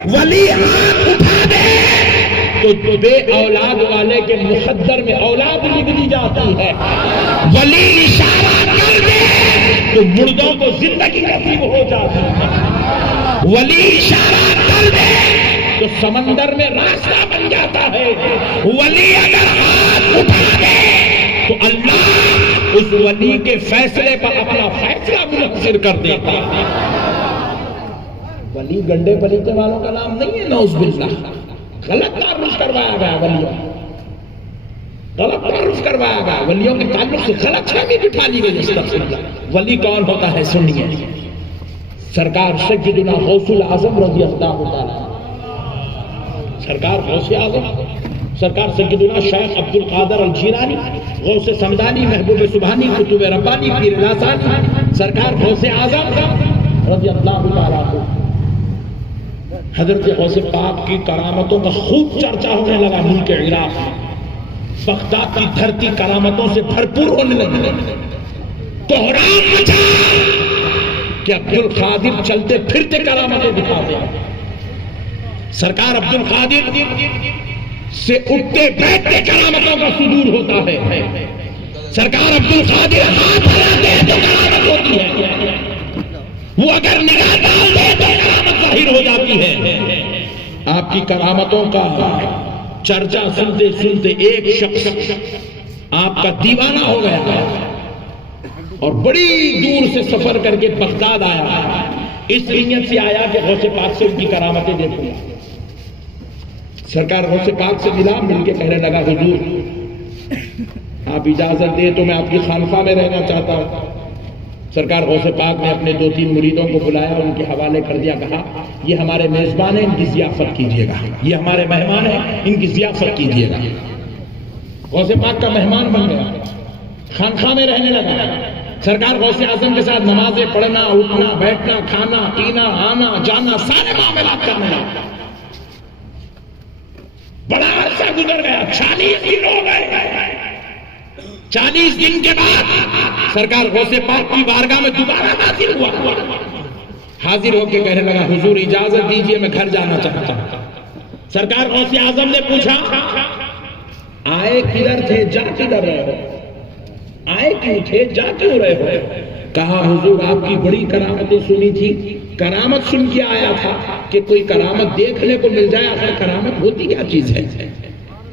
ولی ہاتھ اٹھا دے تو بے اولاد والے کے مقدر میں اولاد لکھ دی جاتی ہے. ولی اشارہ کر دے تو مردوں کو زندگی نصیب ہو جاتی ہے. ولی اشارہ کر دے تو سمندر میں راستہ بن جاتا ہے. ولی اگر ہاتھ اٹھا دے تو اللہ اس ولی کے فیصلے پر اپنا فیصلہ منحصر کر دیتا ہے. ولی گنڈے پلیتے والوں کا نام نہیں ہے، نعوذ باللہ. غلط تعارف کروایا گیا ولیوں، غلط تعارف کروایا گیا ولیوں کے تعلق سے غلط فہمی بٹھا لی گئی. استغفر اللہ. ولی کون ہوتا ہے سنیے. سرکار سیدنا غوث الاعظم رضی اللہ تعالی، سرکار غوث اعظم، سرکار سیدنا شیخ عبد القادر الجیلانی، غوث سمدانی، محبوب سبحانی، قطب ربانی، پیر لاسانی، سرکار غوث اعظم رضی اللہ تعالی عنہ. حضرت غوث پاک کی کرامتوں کا خوب چرچا ہونے لگا. ملک عراق، بغداد کی دھرتی کرامتوں سے بھرپور ہونے لگی. کوہرام مچا کہ عبد القادر چلتے پھرتے کرامتیں دکھاتے ہیں. سرکار عبد القادر سے اٹھتے بیٹھتے کرامتوں کا صدور ہوتا ہے. سرکار عبد القادر ہاتھ ہلاتے ہیں تو کرامت ہوتی ہے. وہ اگر نگاہ ڈال دے تو کرامت ظاہر ہو جاتی ہے. آپ کی کرامتوں کا چرچا سنتے سنتے ایک شخص آپ کا دیوانہ ہو گیا اور بڑی دور سے سفر کر کے بغداد آیا. اس نیت سے آیا کہ غوث پاک سے ان کی کرامتیں دیکھوں. سرکار غوث پاک سے ملا، مل کے کہنے لگا حضور آپ اجازت دیں تو میں آپ کی خانقاہ میں رہنا چاہتا ہوں. سرکار غوث پاک نے اپنے 2-3 مریدوں کو بلایا، ان کے حوالے کر دیا. کہا یہ ہمارے میزبان ہیں، ان کی ضیافت کیجیے گا. یہ ہمارے مہمان ہیں، ان کی ضیافت کیجیے گا. غوث پاک کا مہمان بن گیا، خانقاہ میں رہنے لگا. سرکار غوث اعظم کے ساتھ نمازیں پڑھنا، اٹھنا، بیٹھنا، کھانا پینا، آنا جانا، سارے معاملات کرنے لگا. بڑا عرصہ گزر گیا، 40 دن ہو گئے. 40 دن کے بعد سرکار غوث پاک کی بارگاہ میں دوبارہ حاضر ہوا. حاضر ہو کے کہنے لگا حضور اجازت دیجئے میں گھر جانا چاہتا ہوں. سرکار غوث اعظم نے پوچھا آئے کدھر تھے، جا کدھر رہے ہو؟ آئے کیوں تھے، جا کیوں رہے ہو؟ کہا حضور آپ کی بڑی کرامتیں سنی تھی، کرامت سن کے آیا تھا کہ کوئی کرامت دیکھنے کو مل جائے. آخر کرامت ہوتی کیا چیز ہے؟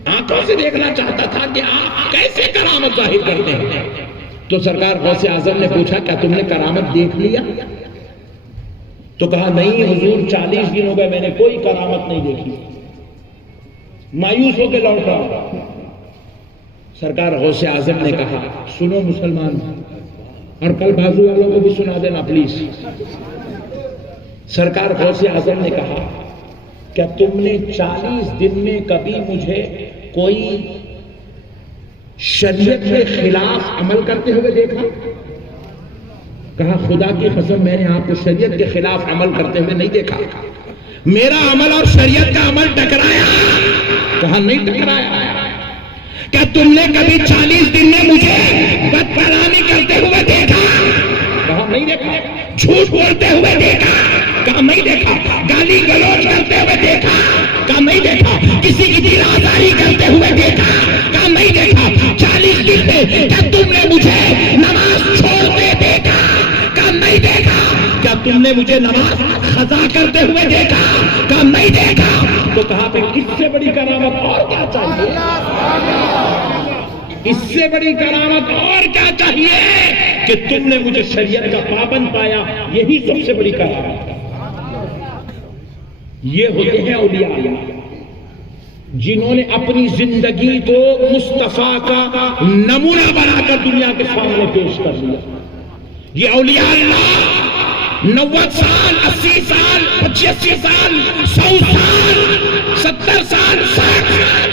آنکھوں سے دیکھنا چاہتا تھا کہ آپ کیسے کرامت ظاہر کرتے ہیں. تو سرکار غوث اعظم نے پوچھا کیا تم نے کرامت دیکھ لیا؟ تو کہا نہیں حضور 40 دن ہو گئے میں نے کوئی کرامت نہیں دیکھی. مایوس ہو کے لوٹ رہا. سرکار غوث اعظم نے کہا سنو مسلمان، اور کل بازو والوں کو بھی سنا دینا پلیز. سرکار غوث اعظم نے کہا کیا تم نے 40 دن میں کبھی مجھے کوئی شریعت کے خلاف عمل کرتے ہوئے دیکھا؟ کہا خدا کی قسم میں نے آپ کو شریعت کے خلاف عمل کرتے ہوئے نہیں دیکھا. میرا عمل اور شریعت کا عمل ٹکرایا؟ کہا نہیں ٹکرایا. کیا تم نے کبھی 40 دن میں مجھے بد کلامی کرتے ہوئے دیکھا؟ کہا نہیں دیکھا. جھوٹ بولتے ہوئے دیکھا؟ کہا نہیں دیکھا. گالی گلوچ کرتے ہوئے دیکھا؟ کہا نہیں دیکھا. کسی کی دل آزاری کرتے ہوئے دیکھا؟ کہا نہیں دیکھا. 40 دن میں کیا تم نے مجھے نماز چھوڑتے دیکھا؟ کہا نہیں دیکھا. کیا تم نے مجھے نماز قضا کرتے ہوئے دیکھا؟ کہا نہیں دیکھا. تو کہا پہ اس سے بڑی کرامت اور کیا چاہیے؟ اس سے بڑی کرامت اور کیا چاہیے کہ تم نے مجھے شریعت کا پابند پایا؟ یہی سب سے بڑی کرامت. یہ ہوتے ہیں اولیاء اللہ جنہوں نے اپنی زندگی کو مصطفیٰ کا نمونہ بنا کر دنیا کے سامنے پیش کر دیا. یہ اولیاء اللہ 90 سال، 80 سال، 85 سال، 100 سال، 70 سال، 60 سال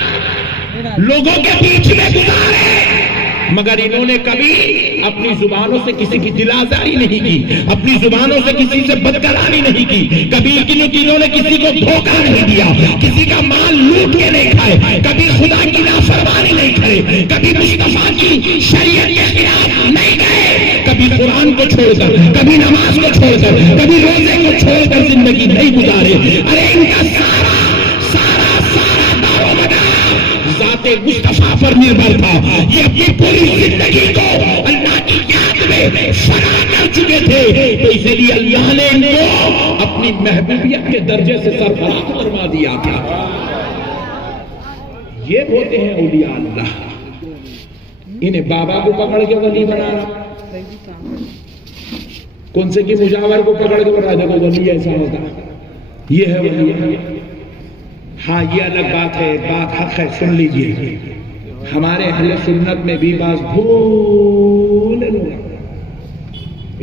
لوگوں کے بیچ میں گزارے، مگر انہوں نے کبھی اپنی زبانوں سے کسی کی دل آزاری نہیں کی، اپنی زبانوں سے کسی سے بدکلانی نہیں کی، کبھی انہوں نے کسی کو دھوکہ نہیں دیا، کسی کا مال لوٹ کے نہیں کھائے، کبھی خدا کی نافرمانی نہیں کرے، کبھی مصطفیٰ کی شریعت کے خلاف نہیں گئے، کبھی قرآن کو چھوڑ کر، کبھی نماز کو چھوڑ کر، کبھی روزے کو چھوڑ کر زندگی نہیں گزارے. ارے ان کا پر نربھر تھا، یہ اپنی پوری زندگی کو اللہ کی یاد میں فنا کر چکے تھے، تو اسی لیے اللہ نے ان کو اپنی محبوبیت کے درجے سے سرفراز فرما دیا تھا۔ یہ ہوتے ہیں اولیاء اللہ۔ انہیں بابا کو پکڑ کے ولی بنانا، کون سے کی مجاور کو پکڑ کے بنا دیکھو ولی ایسا ہوتا، یہ ہے ولی۔ ہاں یہ الگ بات ہے، بات حق ہے، سن لیجئے۔ ہمارے اہل سنت میں بھی بعض بھولے لوگ،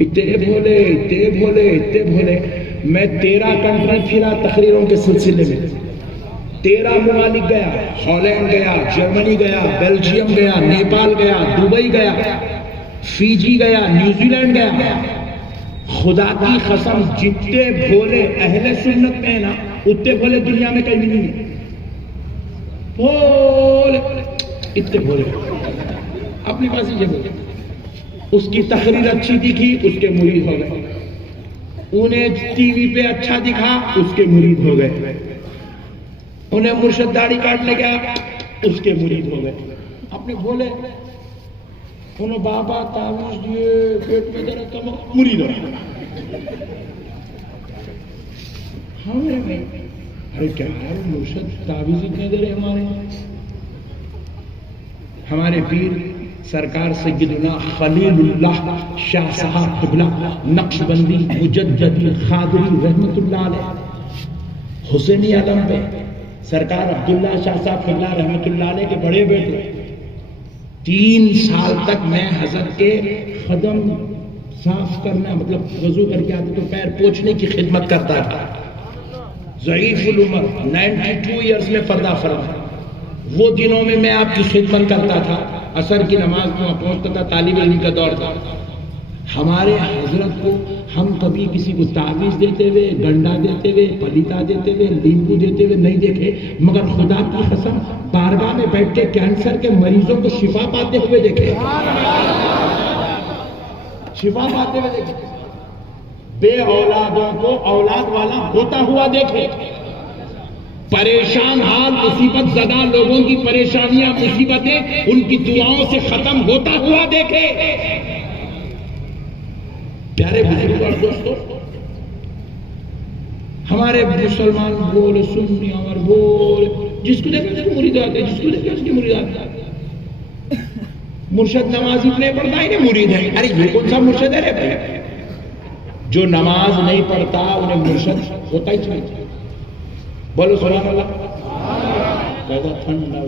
اتنے بھولے اتنے بھولے اتنے بھولے۔ میں 13 کنٹری پھرا تقریروں کے سلسلے میں، 13 ممالک گیا، ہالینڈ گیا، جرمنی گیا، بیلجیم گیا، نیپال گیا، دبئی گیا، فیجی گیا، نیوزی لینڈ گیا۔ خدا کی قسم جتنے بھولے اہل سنت میں نا اتنے بھولے دنیا میں کہیں بھی نہیں ہے۔ بھولے اتنے بھولے اپنے پاس ہی بولے۔ اس کی تقریر اچھی دکھی، اس کے مرید ہو گئے۔ انہیں ٹی وی پہ اچھا دکھا، اس کے مرید ہو گئے۔ انہیں مرشد داڑھی کاٹنے گیا، اس کے مرید ہو گئے۔ اپنے بھولے انہوں بابا تعویذ دیے، پیٹ میں درد کا مرید ہو گئے۔ ہاں ارے کیا ہے مرشد تعویذ اتنے دے رہے ہمارے پیر سرکار سیدنا خلیل اللہ شاہ صاحب قبلہ نقش بندی مجددی قادری رحمت اللہ علیہ حسینی علم پہ سرکار عبداللہ شاہ صاحب قبلہ رحمت اللہ علیہ کے بڑے بیٹے 3 سال تک میں حضرت کے قدم صاف کرنا مطلب وضو کر کے آتے تو پیر پوچھنے کی خدمت کرتا تھا۔ ضعیف العمر 92 ایئرز میں پردہ فرما، وہ دنوں میں میں آپ کی خدمت کرتا تھا۔ عصر کی نماز میں پہنچتا تھا، طالب علم کا دور تھا۔ ہمارے حضرت کو ہم کبھی کسی کو تعویذ دیتے ہوئے، گنڈا دیتے ہوئے، پلیتا دیتے ہوئے، لیمبو دیتے ہوئے نہیں دیکھے، مگر خدا کی قسم بارگاہ میں بیٹھ کے کینسر کے مریضوں کو شفا پاتے ہوئے دیکھے، شفا پاتے ہوئے دیکھے، بے اولادوں کو اولاد والا ہوتا ہوا دیکھے، پریشان حال مصیبت زدہ لوگوں کی پریشانیاں مصیبتیں ان کی دعاؤں سے ختم ہوتا ہوا دیکھے۔ پیارے بزرگ اور دوستو، ہمارے مسلمان بول سنی اور بول جس کو دیکھا اس کو مرید آتے، جس کو دیکھا اس کی مرید آتے۔ مرشد نماز اتنے پڑھتا ہی نہیں مرید ہے۔ ارے یہ کون سا مرشد ہے رے؟ جو نماز نہیں پڑھتا انہیں مرشد ہوتا ہی نہیں۔ بولو سبحان اللہ۔ زیادہ ٹھنڈا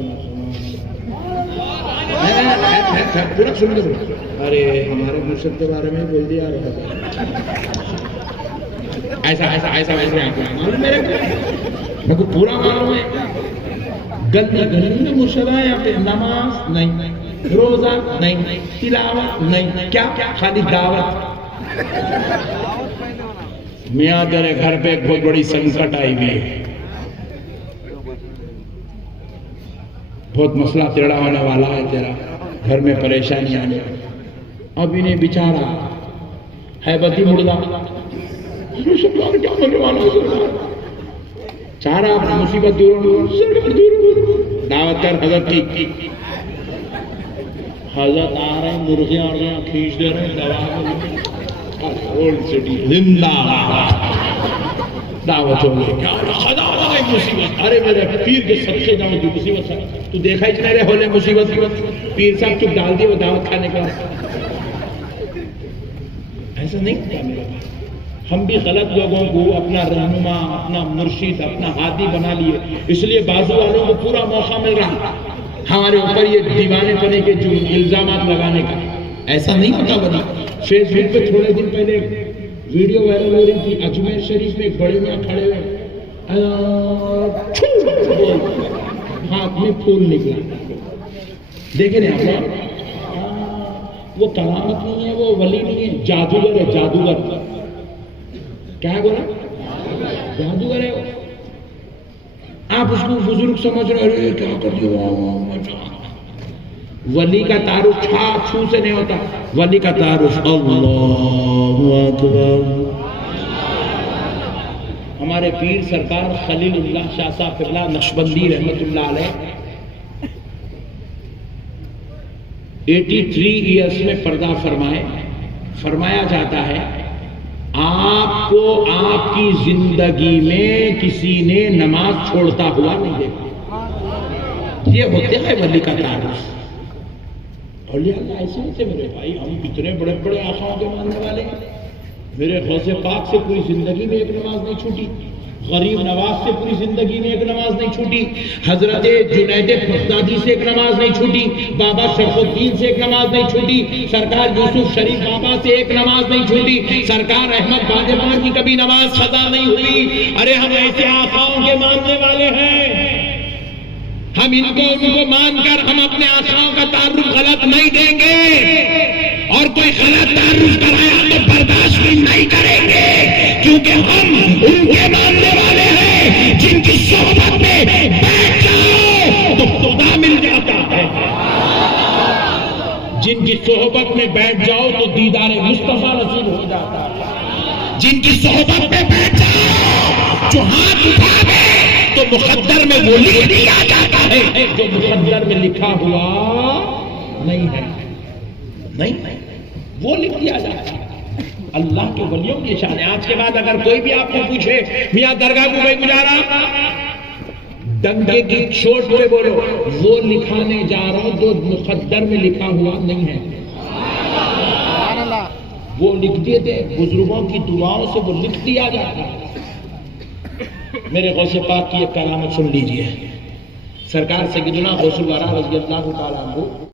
پورا سن دے۔ ارے ہمارے مرشد کے بارے میں بول دیا ایسا ایسا ایسا میرے کو پورا معلوم ہے۔ گندی گندی مرشد ہے یہاں پہ، نماز نہیں، روزہ نہیں، تلاوت نہیں، کیا خالی دعوت۔ میاں تیرے گھر پہ ایک بہت بڑی سنکٹ آئی ہوئی ہے، بہت مسئلہ تیڑا ہونے والا ہے، تیرا گھر میں پریشانی آنے، اب انہیں بیچارہ ہے بتی مردہ کیا ہونے والا ہے، چارہ مصیبت دور دعوت کر حضرت کی۔ حضرت آ رہے ہیں، مرغیاں آ رہے ہیں، کھینچ دے رہے ہیں، دعوت اولڈ سٹی زندہ دعوت ہو گئی، کیا خدا ہو گئی مصیبت۔ ارے میرے پیر کے صدقے جاؤں جو مصیبت ہے تو دیکھا ہی نہیں رہے ہولے مصیبت پیر صاحب چپ ڈال دیے وہ دعوت کھانے کا۔ ایسا نہیں ہوتا میرے بھائی، ہم بھی غلط لوگوں کو اپنا رہنما، اپنا مرشد، اپنا ہادی بنا لیے، اس لیے بازو والوں کو پورا موقع مل رہا ہمارے اوپر یہ دیوانے پنے کے جو الزامات لگانے کا۔ ایسا نہیں ہوتا بنا۔ فیس بک پہ تھوڑے دن پہلے ویڈیو وائرل ہو رہی تھی، اجمیر شریف میں ایک بڑے میاں کھڑے ہوئے، ہاتھ میں پھول نکلا، دیکھیں نہیں آپ، وہ کرامت نہیں ہے، وہ ولی نہیں ہے، جادوگر ہے، جادوگر۔ کیا بولا؟ جادوگر ہے۔ آپ اس کو بزرگ سمجھ رہے ہیں، کیا کر دیا؟ ولی کا تعارف چھو سے نہیں ہوتا، ولی کا تعارف اللہ اکبر۔ ہمارے پیر سرکار خلیل اللہ شاہ صاحب قبلہ نقشبندی رحمت اللہ علیہ 83 ایئرس میں پردہ فرمایا جاتا ہے آپ کو آپ کی زندگی میں کسی نے نماز چھوڑتا ہوا نہیں دیکھا. یہ ہوتے ہیں ولی کا تعارف. اولیاء اللہ ایسے ہوتے میرے بھائی. ہم اتنے بڑے بڑے آقاؤں کے ماننے والے ہیں. میرے غوث پاک سے پوری زندگی میں ایک نماز نہیں چھوٹی. غریب نواز سے پوری زندگی میں ایک نماز نہیں چھوٹی. حضرت جنید بغدادی سے ایک نماز نہیں چھوٹی. بابا شرف الدین سے ایک نماز نہیں چھوٹی. سرکار یوسف شریف بابا سے ایک نماز نہیں چھوٹی. سرکار احمد باجپان کی کبھی نماز قضا نہیں ہوئی. ارے ہم ایسے آقاؤں کے ماننے والے ہیں. ہم ان کو مان کر ہم اپنے آقاؤں کا تعارف غلط نہیں دیں گے اور کوئی غلط تعارف کرایا تو برداشت بھی نہیں کریں گے کیونکہ ہم ان کے ماننے والے ہیں جن کی صحبت میں بیٹھ جاؤ تو خدا مل جاتا ہے. جن کی صحبت میں بیٹھ جاؤ تو دیدار مصطفیٰ نصیب ہو جاتا ہے. جن کی صحبت میں بیٹھ جاؤ جو ہاتھ اٹھا دے تو مقدر میں وہ لکھ دیا جاتا ہے جو مقدر میں لکھا ہوا نہیں ہے. نہیں وہ لکھ دیا جاتا ہے. اللہ کے ولیوں کی شان ہے. آج کے بعد اگر کوئی بھی آپ کو پوچھے میاں درگاہ کو کوئی گزارا ڈنگے کی چوٹ پہ بولو وہ لکھانے جا رہا ہوں جو مقدر میں لکھا ہوا نہیں ہے. وہ لکھ دیے تھے بزرگوں کی دعاؤں سے وہ لکھ دیا جاتا ہے. میرے غوث پاک کی ایک کرامت سن لیجئے. سرکار سیدنا غوث الورا رضی اللہ تعالیٰ عنہ